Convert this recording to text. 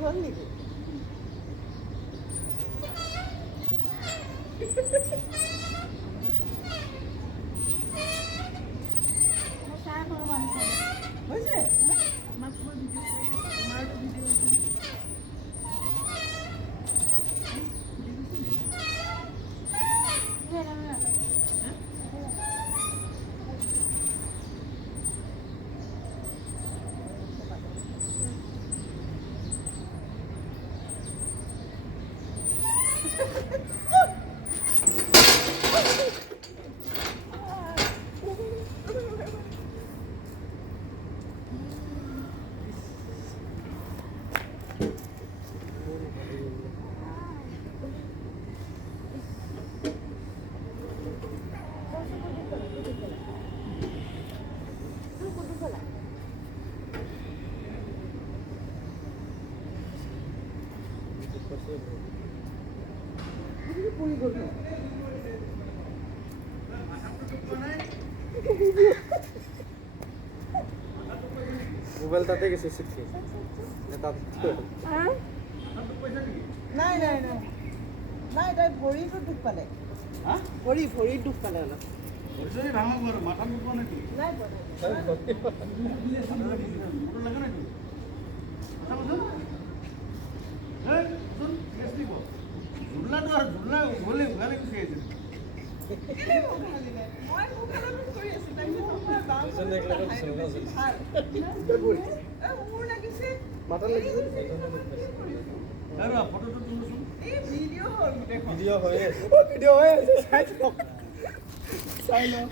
হ'ল নেকি? হৈছে আমাক মই ভিডিঅ' কৰি তোমাৰতো ভিডিঅ' হৈছে পৰি গ'ল মোবাইল তাতে গেছে শিখছে নাই নাই নাই নাই তাই ভৰিটো দুখ পালে ভৰিত দুখ পালে অলপ নাই মাথার লাগিছে ভিডিঅ' হ'ল গোটেইখন ভিডিঅ' হয়ে আছে চাই লও